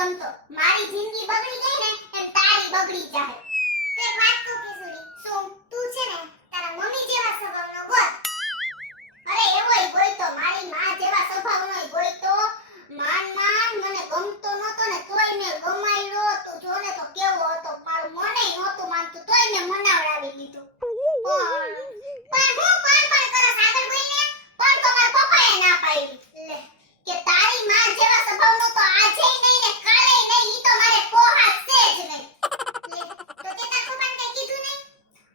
ગમતો. મારી જિંદગી બગડી ગઈ ને એમ તારી બગડી જાય. તે વાત તો કિશોરી, શું તું છે ને તારા મમ્મી જેવા સ્વભાવનો ગોત. અરે એવોય કોઈ તો મારી માં જેવા સ્વભાવનો કોઈ તો માન મને ગમતો નતો ને તોય મે ગમાયરો. તું જોને તો કેવો હતો, મારું મને નહોતું માનતું તોય મે મનાવડાવી લીધું. પણ હું પણ કરસ આગળ બોલને. પણ તો મારા પપ્પાએ ના પાડી લે કે તારી માં જેવા સ્વભાવનો તો આજે નહીં ને કાલે નહીં, ઈ તો મારે પોહાત છે જ નહીં. લે તો તે તાર પપ્પાને કઈ કીધું નહીં?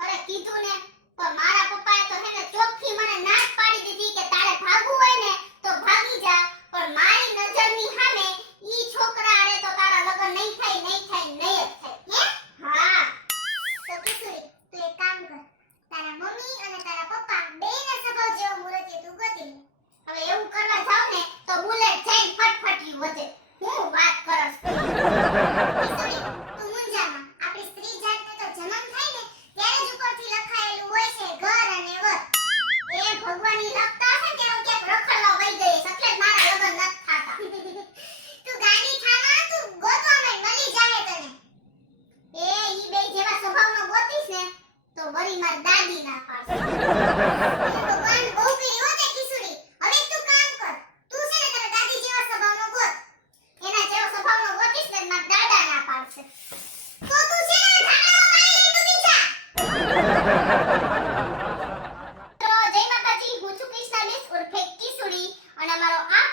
અરે કીધું ને, પણ મારા પપ્પાએ તો હે ને ચોખ્ખી મને ના જ પાડી દીધી કે તારે ભાગવું હોય ને તો ભાગી જા, પણ મારી નજરની સામે ઈ છોકરા આરે તો તારા લગન નહીં થાય નહીં જ થાય. હે હા તો કિશોરી તું એક કામ કર, તારા મમ્મી અને તારા પપ્પા બેયના સ્વભાવ જેવો મૂર્તિ તું ગોતી લે. હવે એવું કરવા જાવ ને તો બુલેટ જઈને ફટફટી વધે. હું વાત કરસ કિશોરી, તું મૂંઝામાં. આપણી સ્ત્રી જાતને તો જન્મ થાય ને ત્યારે જ ઉપરથી લખાયેલું હોય છે ઘર અને વર. એ ભગવાનની લખતા હશે કે હું ક્યાંક રખડવા વઈ ગઈ એટલે જ મારા લગન નથી થાતા. તું ગાડી થામાં તું ગોતવા માંડ, મળી જાય તને. એ ઈ બે જેવા સ્વભાવનો ગોતીશ ને તો વરી માર દાદી ના પાડશે. ભગવાન બહુ કઈ હોતે કિશોરી. હવે તું કામ કર, તું છે ને તારા દાદી જેવા સ્વભાવનો ગોત. એના જેવો સ્વભાવનો ગોતીશ ને માર દાદા ના પાડશે. તો તું છે ને ઢાળામાં પાણી ડૂબી જા. તો જય માતાજી, હું છું કૃષ્ણા મિસ ઉર્ફે કિશોરી અને અમારો આ